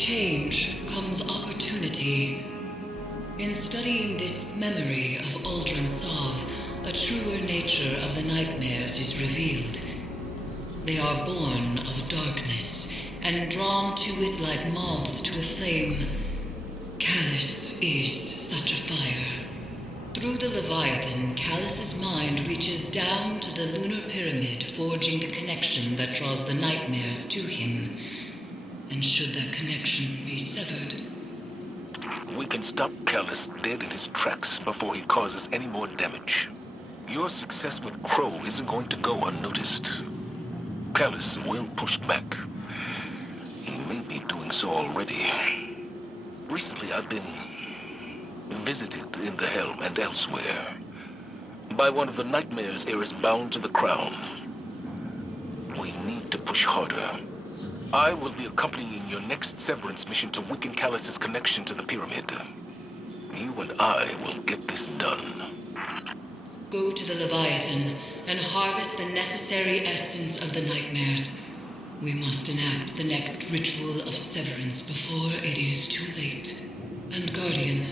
change comes opportunity. In studying this memory of Uldren Sov, a truer nature of the nightmares is revealed. They are born of darkness, and drawn to it like moths to a flame. Callus is such a fire. Through the Leviathan, Callus's mind reaches down to the lunar pyramid, forging the connection that draws the nightmares to him. And should that connection be severed, we can stop Callus dead in his tracks before he causes any more damage. Your success with Crow isn't going to go unnoticed. Callus will push back. He may be doing so already. Recently, I've been visited in the Helm and elsewhere by one of the nightmares heirs bound to the crown. We need to push harder. I will be accompanying your next severance mission to weaken Callus's connection to the pyramid. You and I will get this done. go to the Leviathan and harvest the necessary essence of the nightmares. We must enact the next ritual of severance before it is too late. And Guardian,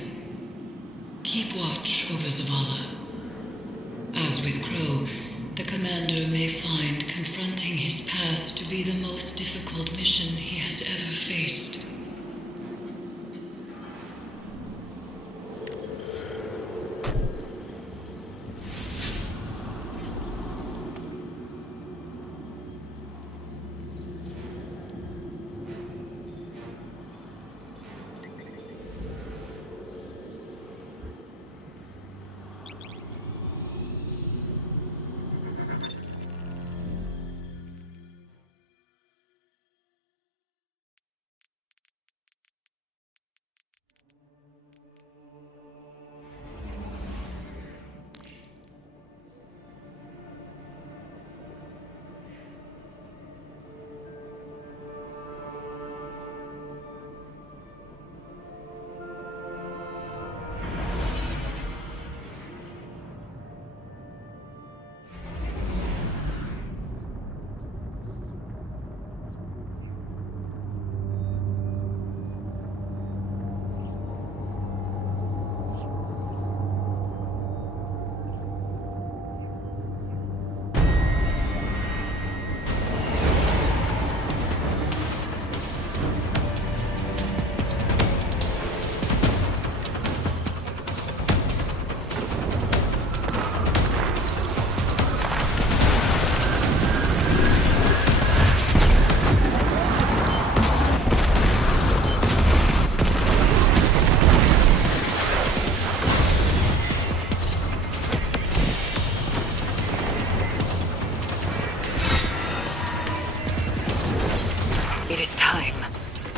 keep watch over Zavala. As with Crow, the Commander may find confronting his past to be the most difficult mission he has ever faced.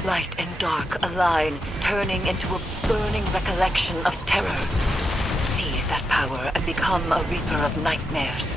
Light and dark align, turning into a burning recollection of terror. Seize that power and become a reaper of nightmares.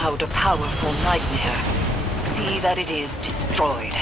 endowed a powerful nightmare. See that it is destroyed.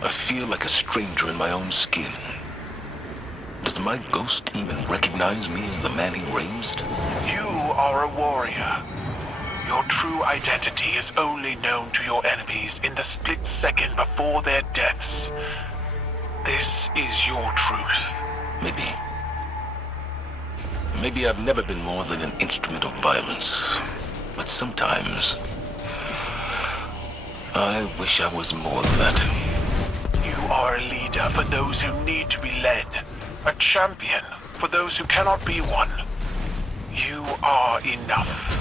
I feel like a stranger in my own skin. Does my ghost even recognize me as the man he raised? You are a warrior. Your true identity is only known to your enemies in the split second before their deaths. This is your truth. Maybe. Maybe I've never been more than an instrument of violence. But sometimes I wish I was more than that. You are a leader for those who need to be led. A champion for those who cannot be one. You are enough.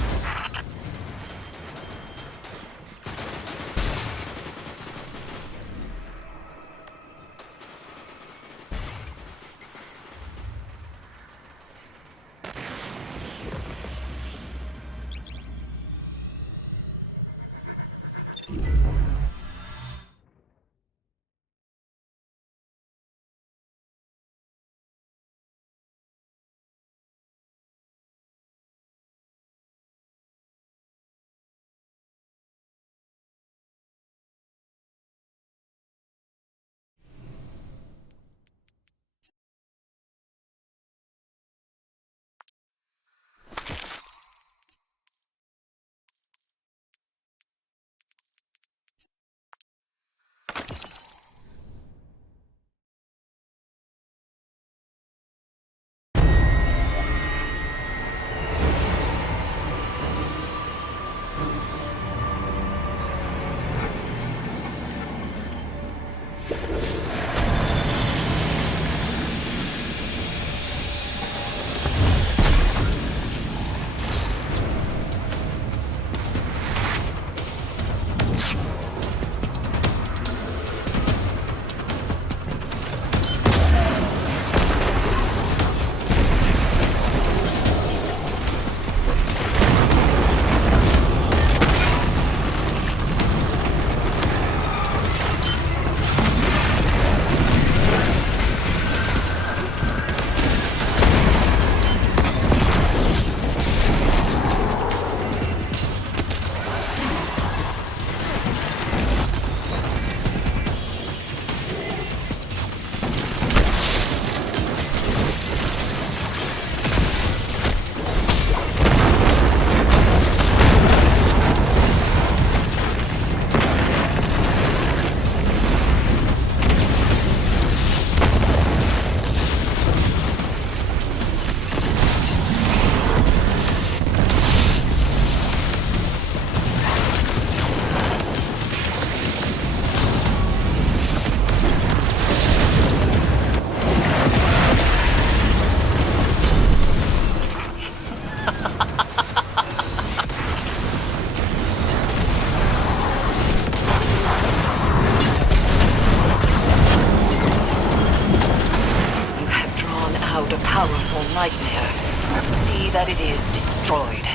nightmare. See that it is destroyed.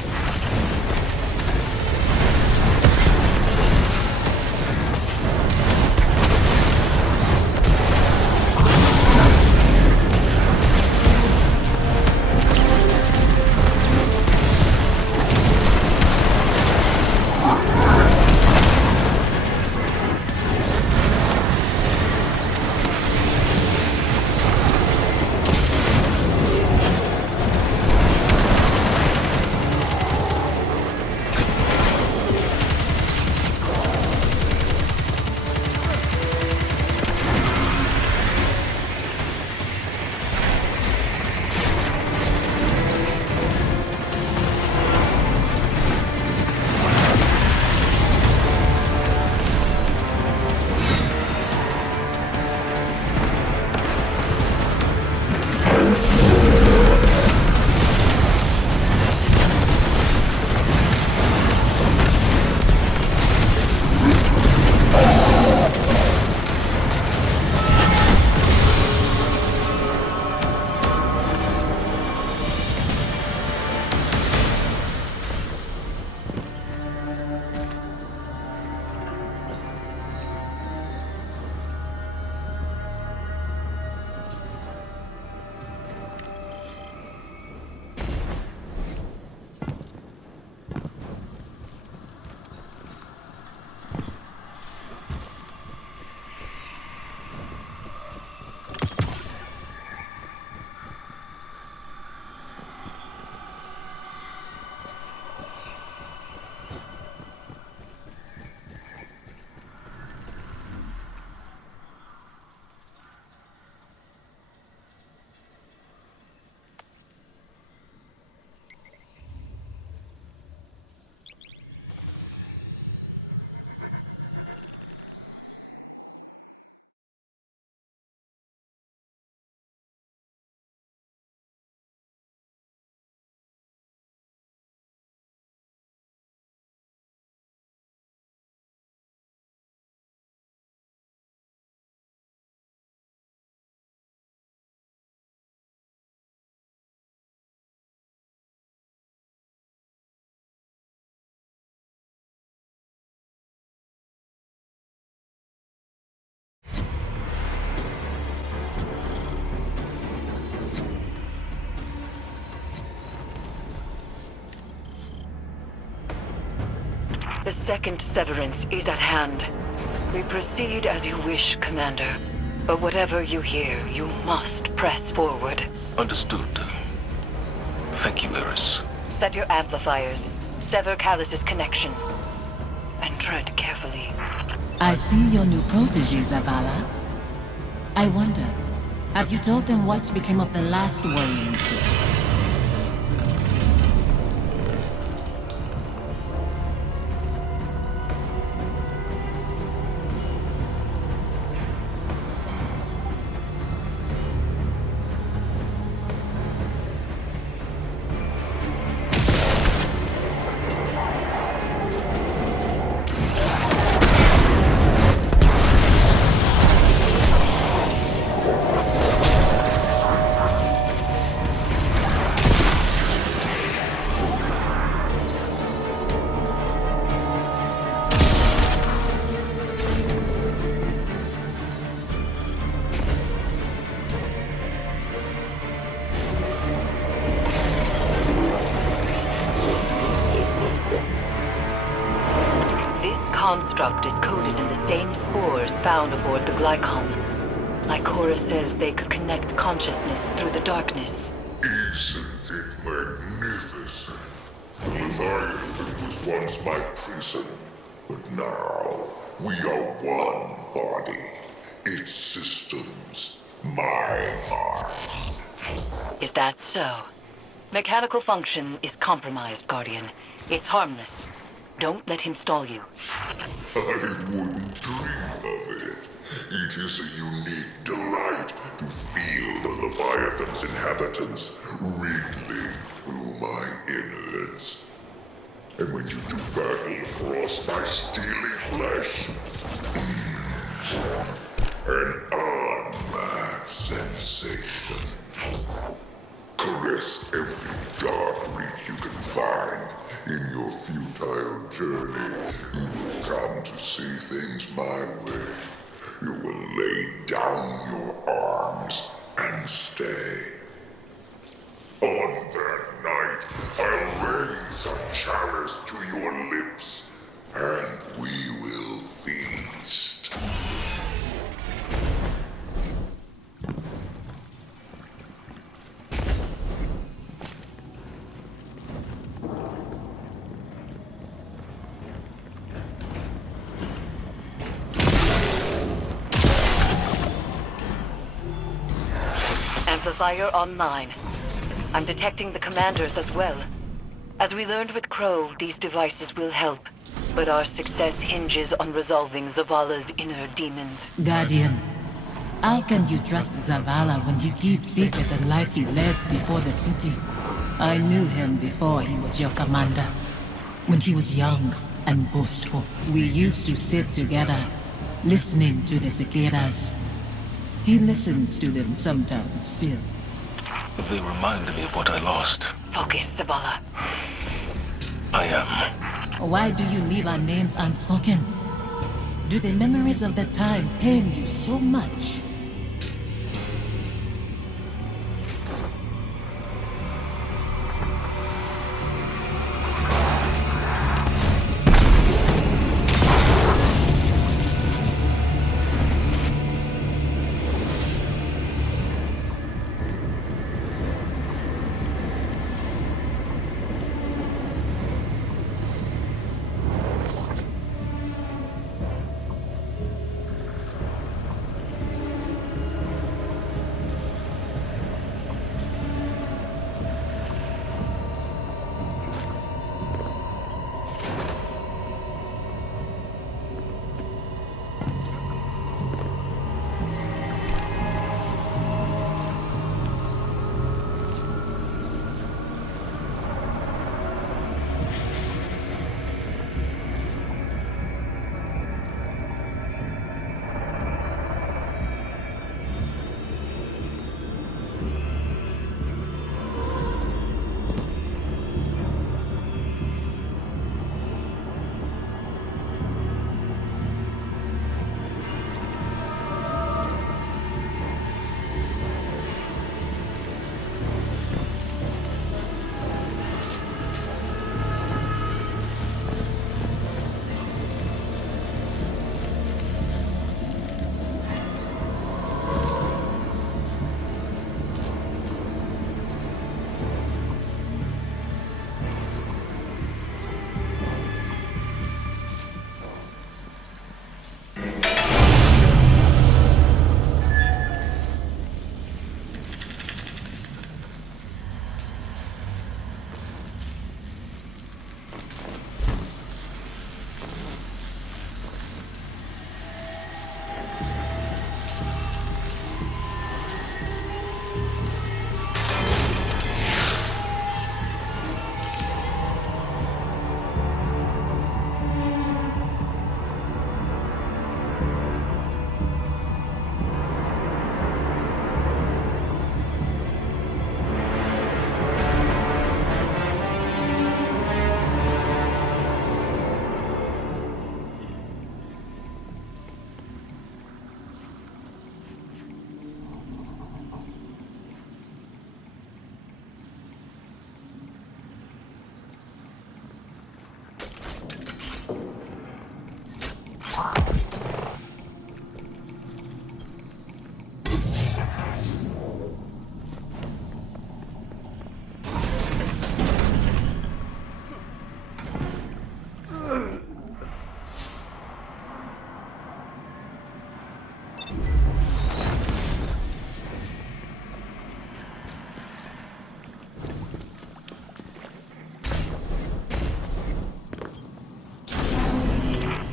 The second severance is at hand. We proceed as you wish, Commander. But whatever you hear, you must press forward. Understood. Thank you, Eris. Set your amplifiers. Sever Callus's connection. And tread carefully. I see your new protege, Zavala. I wonder, have you told them what became of the last worrying kid? Construct is coded in the same spores found aboard the Glycon. Lycora says they could connect consciousness through the darkness. Isn't it magnificent? The Leviathan was once my prison, but now we are one body. Its systems, my mind. Is that so? Mechanical function is compromised, Guardian. It's harmless. Don't let him stall you. I wouldn't dream of it. It is a unique delight to feel the Leviathan's inhabitants wriggling through my innards. And when you do battle across my steely flesh, an unmatched sensation. Caress amplifier online. I'm detecting the commanders as well. As we learned with Crow, these devices will help. But our success hinges on resolving Zavala's inner demons. Guardian, how can you trust Zavala when you keep secret the life he led before the city? I knew him before he was your commander. When he was young and boastful, we used to sit together, listening to the cicadas. He listens to them sometimes still. They remind me of what I lost. Focus, Zavala. I am. Why do you leave our names unspoken? Do the memories of that time pain you so much?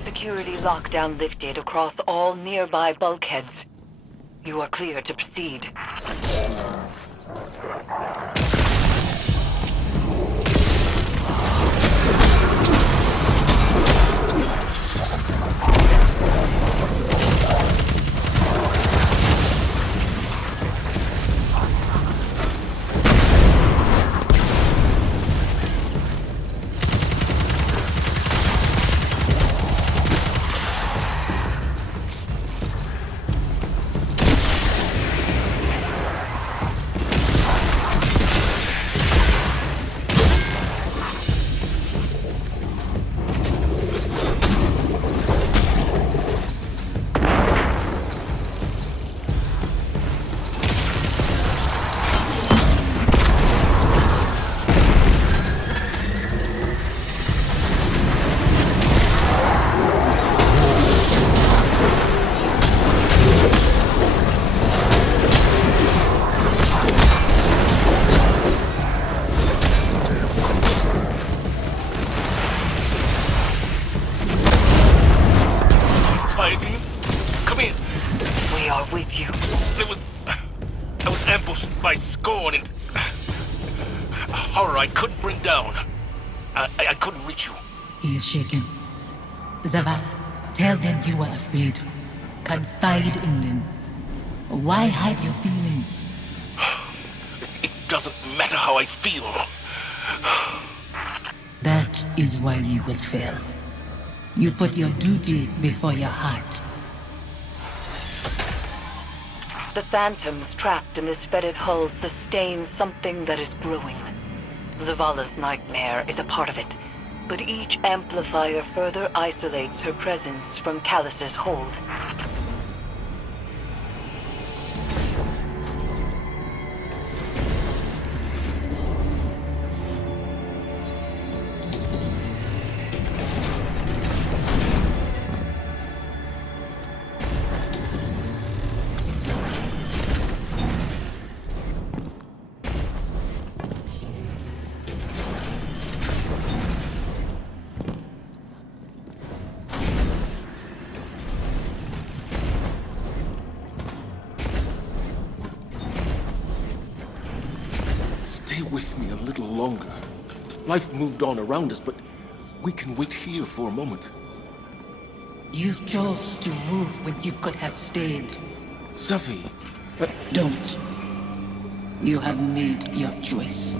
Security lockdown lifted across all nearby bulkheads. You are clear to proceed. are with you. I was ambushed by Scorn and a horror I couldn't bring down. I couldn't reach you. He is shaken. Zavala, tell them you are afraid. Confide in them. Why hide your feelings? It doesn't matter how I feel. That is why you will fail. You put your duty before your heart. The phantoms trapped in this fetid hull sustain something that is growing. Zavala's nightmare is a part of it, but each amplifier further isolates her presence from Callus's hold. Stay with me a little longer. Life moved on around us, but we can wait here for a moment. You chose to move when you could have stayed. Safi, Don't. You have made your choice.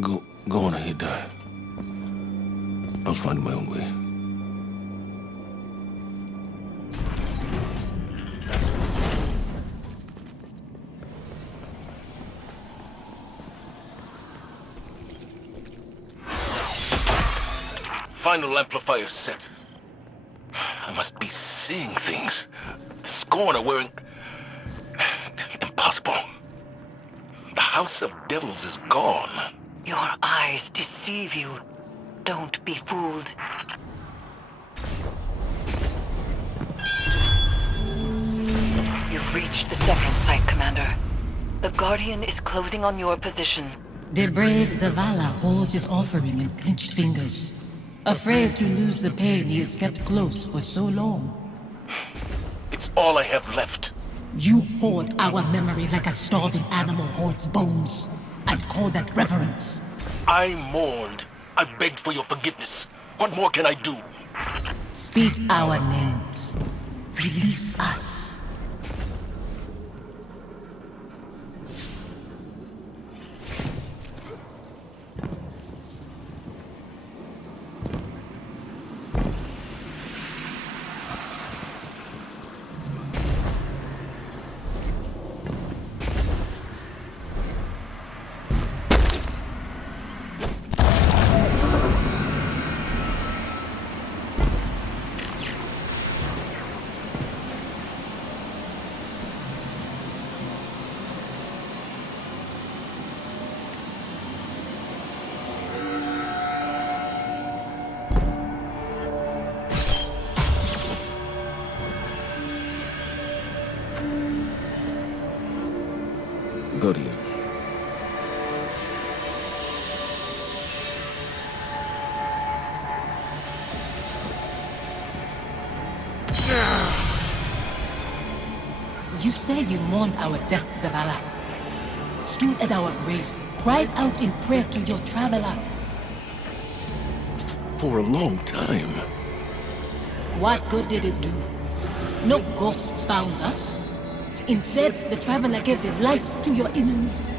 Go on ahead. I'll find my own way. Final amplifier set. I must be seeing things. The Scorn are wearing... Impossible. The House of Devils is gone. Your eyes deceive you. Don't be fooled. You've reached the second site, Commander. The Guardian is closing on your position. The brave Zavala holds his offering in clenched fingers. Afraid to lose the pain he has kept close for so long. It's all I have left. You hoard our memory like a starving animal hoards bones, and call that reverence. I mourned. I begged for your forgiveness. What more can I do? Speak our names. Release us. Guardian. You said you mourned our deaths, Zavala. Stood at our graves, cried out in prayer to your traveler. For a long time. What good did it do? No ghosts found us. Instead, the traveler gave the light to your enemies.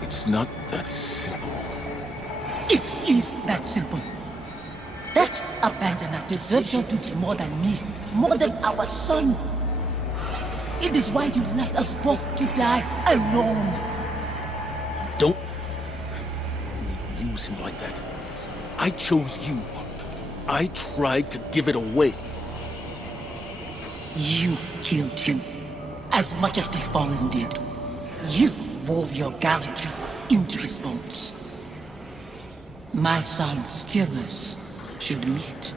It's not that simple. It is that simple. That abandoner deserves your duty more than me, more than our son. It is why you left us both to die alone. Don't use him like that. I chose you. I tried to give it away. You killed him, as much as the Fallen did. You wove your gallantry into his bones. My son's killers should meet.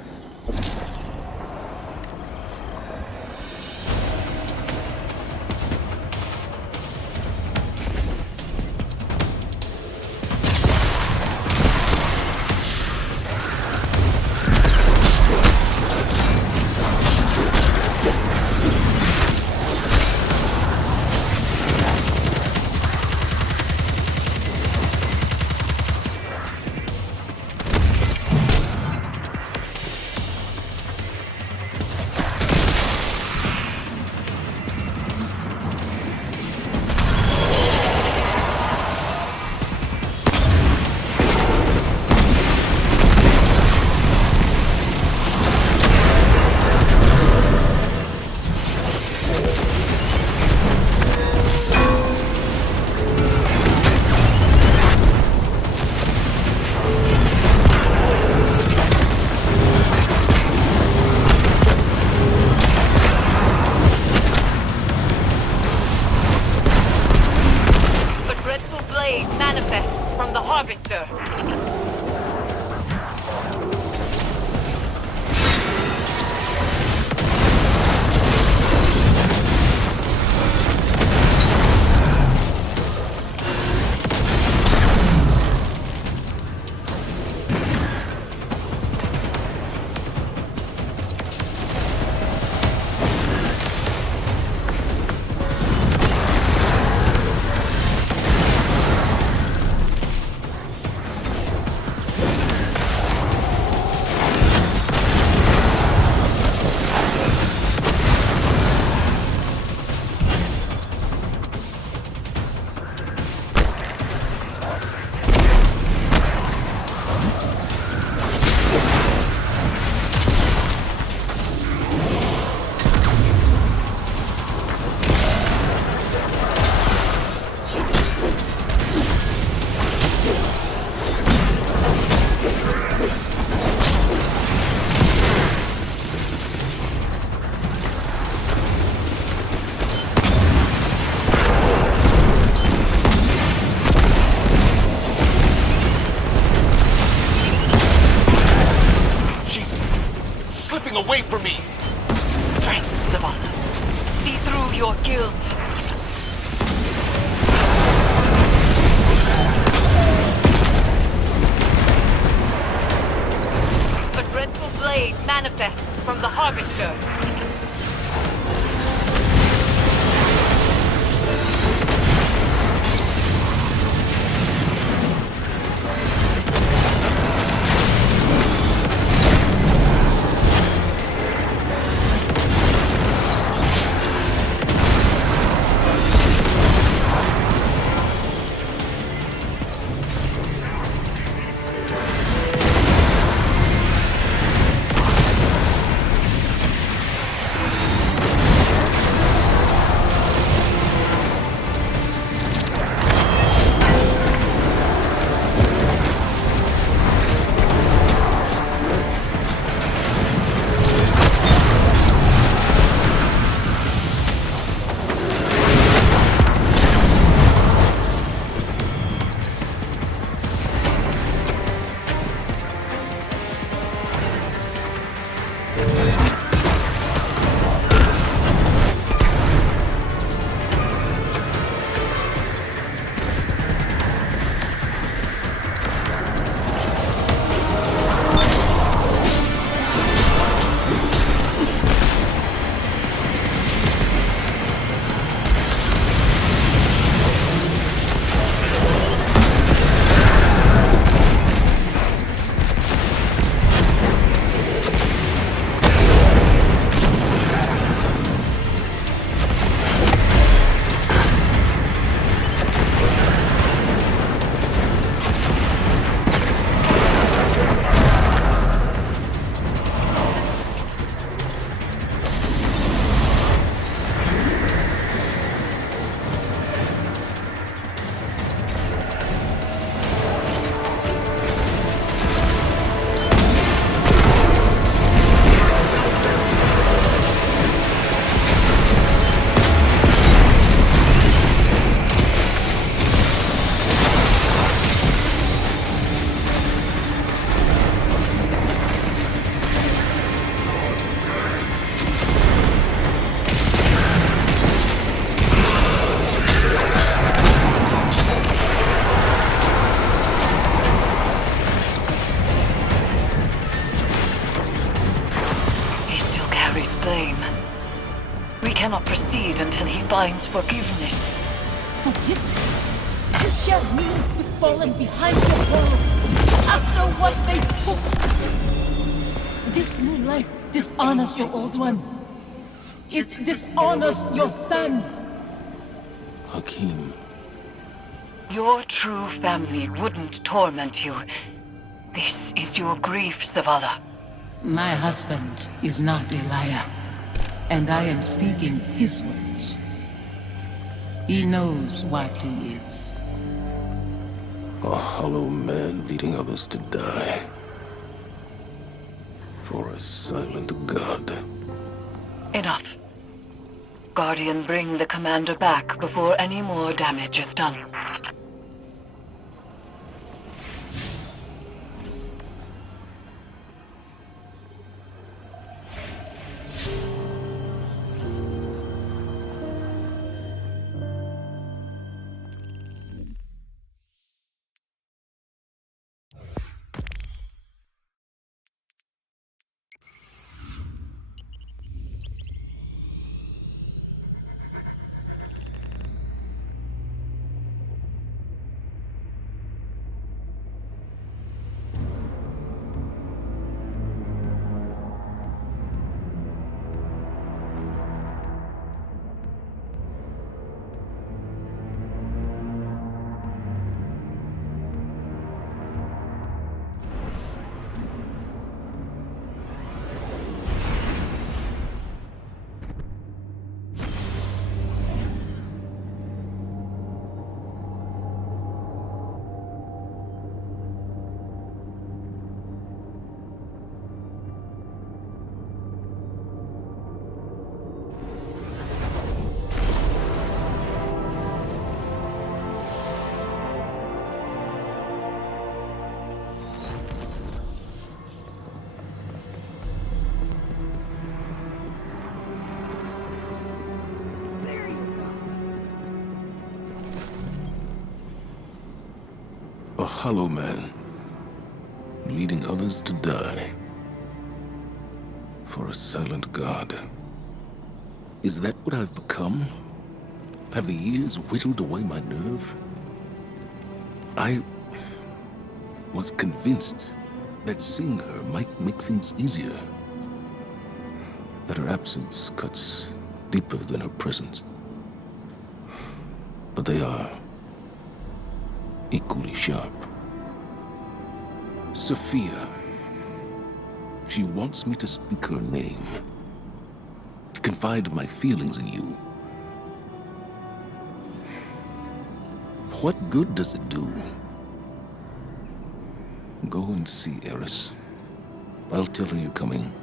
moving away from me! Strength, Zavala. See through your guilt. A dreadful blade manifests from the Harvester. Blame. We cannot proceed until he finds forgiveness. Forgiveness? You shall means with fallen behind your walls after what they took. This new life dishonors your old one. It dishonors your son. Hakim. Your true family wouldn't torment you. This is your grief, Zavala. My husband is not a liar, and I am speaking his words. He knows what he is. A hollow man leading others to die. For a silent god. Enough. Guardian, bring the commander back before any more damage is done. hollow man, leading others to die. For a silent god. Is that what I've become? Have the years whittled away my nerve? I was convinced that seeing her might make things easier. That her absence cuts deeper than her presence. But they are equally sharp. Sophia. She wants me to speak her name. To confide my feelings in you. What good does it do? Go and see Eris. I'll tell her you're coming.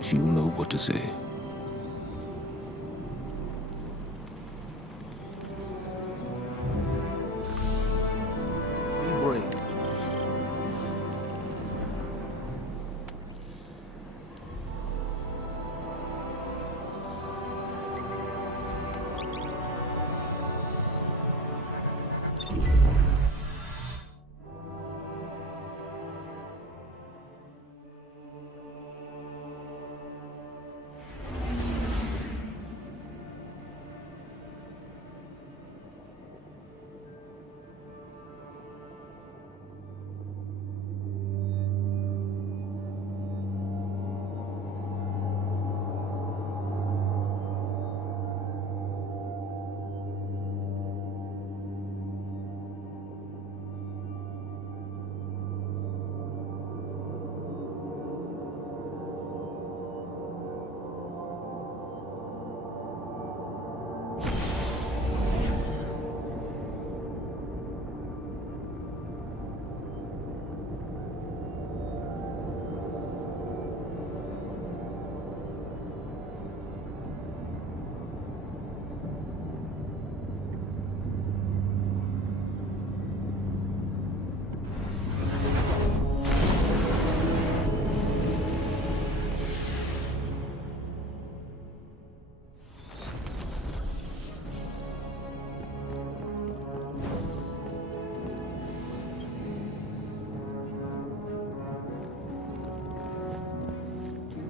She'll know what to say. Be brave.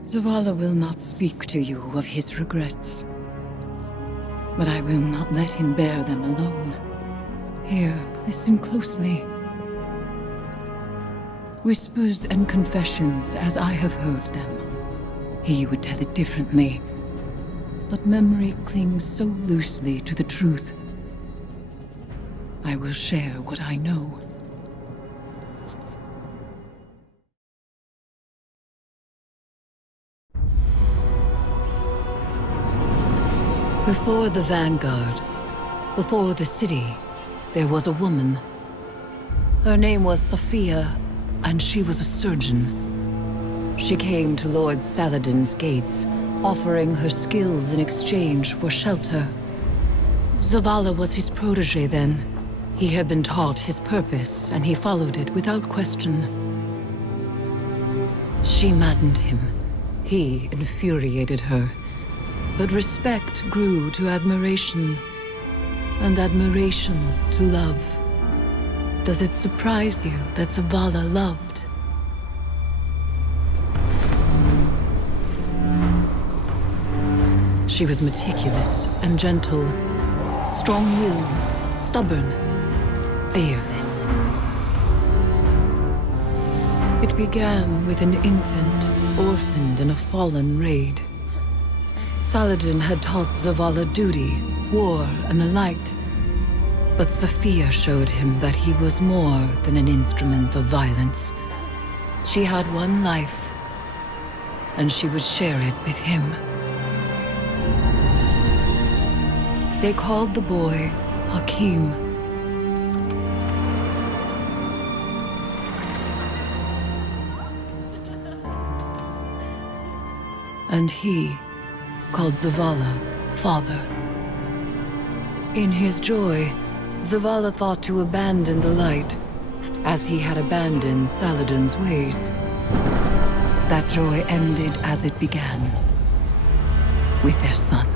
Zavala will not speak to you of his regrets. But I will not let him bear them alone. Here, listen closely. Whispers and confessions as I have heard them. He would tell it differently. But memory clings so loosely to the truth. I will share what I know. Before the Vanguard, before the city, there was a woman. Her name was Sophia, and she was a surgeon. She came to Lord Saladin's gates, offering her skills in exchange for shelter. Zavala was his protege then. He had been taught his purpose, and he followed it without question. She maddened him. He infuriated her. But respect grew to admiration, and admiration to love. Does it surprise you that Zavala loved? She was meticulous and gentle, strong-willed, stubborn, fearless. It began with an infant, orphaned in a fallen raid. Saladin had taught Zavala duty, war, and the light. But Sophia showed him that he was more than an instrument of violence. She had one life, and she would share it with him. They called the boy Hakim. And he called Zavala father. In his joy, Zavala thought to abandon the light, as he had abandoned Saladin's ways. That joy ended as it began, with their son.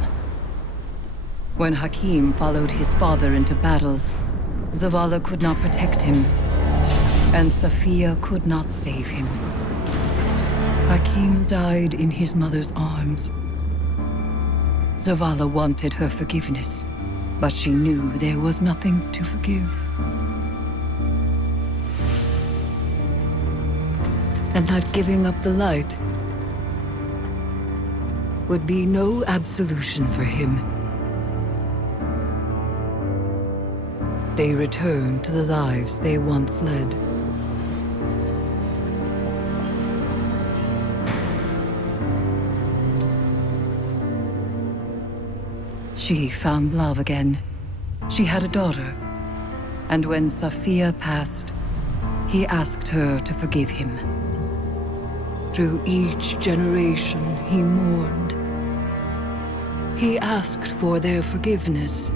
When Hakim followed his father into battle, Zavala could not protect him, and Sophia could not save him. Hakim died in his mother's arms. Zavala wanted her forgiveness, but she knew there was nothing to forgive. And that giving up the light would be no absolution for him. They returned to the lives they once led. She found love again. She had a daughter. And when Sophia passed, he asked her to forgive him. Through each generation, he mourned. He asked for their forgiveness.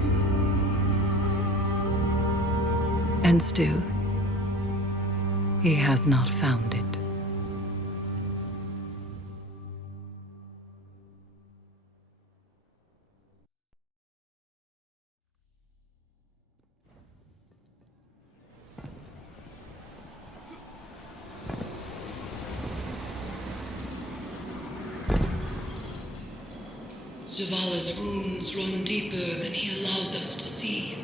And still, he has not found it. Zavala's wounds run deeper than he allows us to see.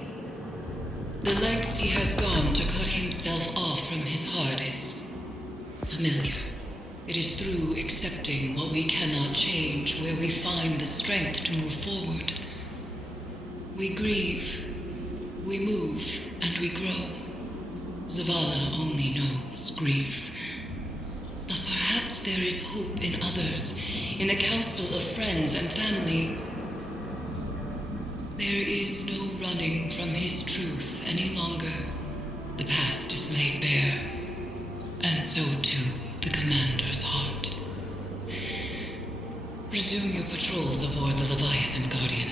The lengths he has gone to cut himself off from his heart is familiar. It is through accepting what we cannot change where we find the strength to move forward. We grieve, we move, and we grow. Zavala only knows grief. But perhaps there is hope in others, in the council of friends and family. There is no running from his truth any longer. The past is laid bare, and so too the commander's heart. Resume your patrols aboard the Leviathan, Guardian,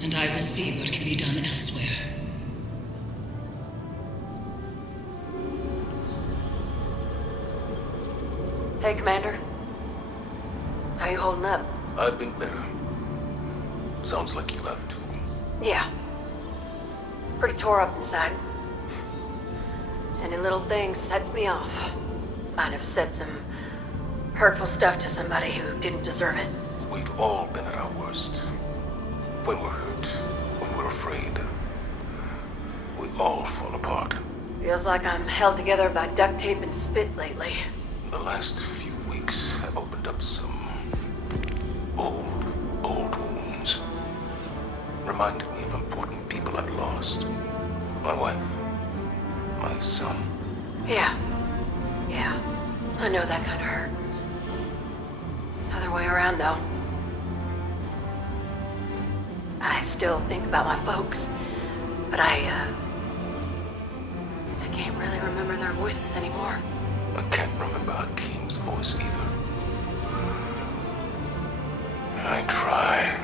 and I will see what can be done elsewhere. Hey, Commander. How you holding up? I've been better. Sounds like you have too. Yeah. Pretty tore up inside. Any little thing sets me off. Might have said some hurtful stuff to somebody who didn't deserve it. We've all been at our worst. When we're hurt, when we're afraid, we all fall apart. Feels like I'm held together by duct tape and spit lately. The last few weeks have opened up some old wounds. Reminded me of important people I've lost. My wife, my son. Yeah. I know that kind of hurt. Other way around, though. I still think about my folks, but I can't really remember their voices anymore. I can't remember Hakim's voice either. I try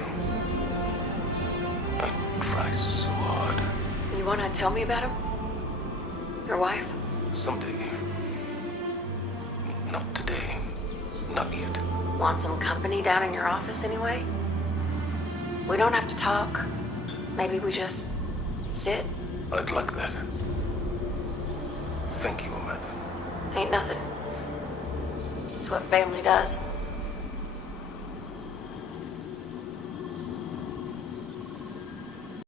so hard. You wanna tell me about him? Your wife? Someday. Not today. Not yet. Want some company down in your office anyway? We don't have to talk. Maybe we just sit. I'd like that. Thank you, Amanda. Ain't nothing. It's what family does.